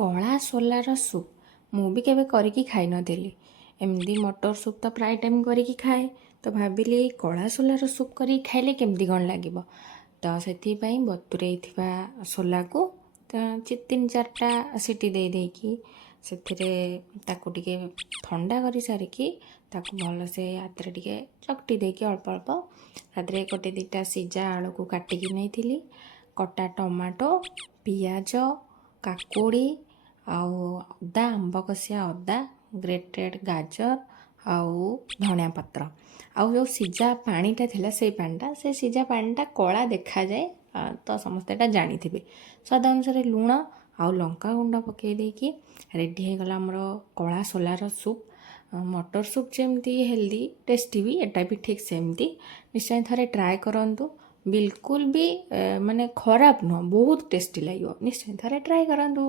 କଳା solar soup ମୁଁ ବି କେବେ କରିକି ଖାଇନଥିଲି। ଏମିତି ମଟର ସୁପ୍ ତ ପ୍ରାୟ ଟାଇମ୍ କରିକି ଖାଏ। ତ ଭାବିଲି ଏଇ କଳା ସୋଲାର ସୁପ୍ କରିକି ଖାଇଲେ କେମିତି କ'ଣ ଲାଗିବ। ତ ସେଥିପାଇଁ ବତୁରେଇଥିବା ସୋଲାକୁ ତିନି ଚାରିଟା ସିଟି ଦେଇକି ସେଥିରେ ତାକୁ ଟିକେ ଥଣ୍ଡା କରି ସାରିକି ତାକୁ ଭଲସେ ହାତରେ ଟିକେ ଚକଟି ଦେଇକି ଅଳ୍ପ ଅଳ୍ପ ତା ଦେହରେ ଗୋଟେ ଦୁଇଟା ସିଝା ଆଳୁକୁ କାଟିକି ନେଇଥିଲି, କଟା ଟମାଟୋ, ପିଆଜ, କାକୁଡ଼ି ଆଉ ଅଦା, ଆମ୍ବ କଷିଆ ଅଦା, ଗ୍ରେଟେଡ୍ ଗାଜର ଆଉ ଧଣିଆ ପତ୍ର ଆଉ ଯେଉଁ ସିଝା ପାଣିଟା ଥିଲା ସେ ସିଝା ପାଣିଟା କଳା ଦେଖାଯାଏ। ତ ସମସ୍ତେ ଏଟା ଜାଣିଥିବେ। ସ୍ୱାଦ ଅନୁସାରେ ଲୁଣ ଆଉ ଲଙ୍କାଗୁଣ୍ଡ ପକାଇ ଦେଇକି ରେଡ଼ି ହେଇଗଲା ଆମର କଳା ସୋଲାର ସୁପ୍। ମଟର ସୁପ୍ ଯେମିତି ହେଲ୍ଦି ଟେଷ୍ଟି ବି ଏଟା ବି ଠିକ୍ ସେମିତି। ନିଶ୍ଚୟ ଥରେ ଟ୍ରାଏ କରନ୍ତୁ। ବିଲକୁଲ ବି ମାନେ ଖରାପ ନୁହଁ, ବହୁତ ଟେଷ୍ଟି ଲାଗିବ। ନିଶ୍ଚୟ ଥରେ ଟ୍ରାଏ କରନ୍ତୁ।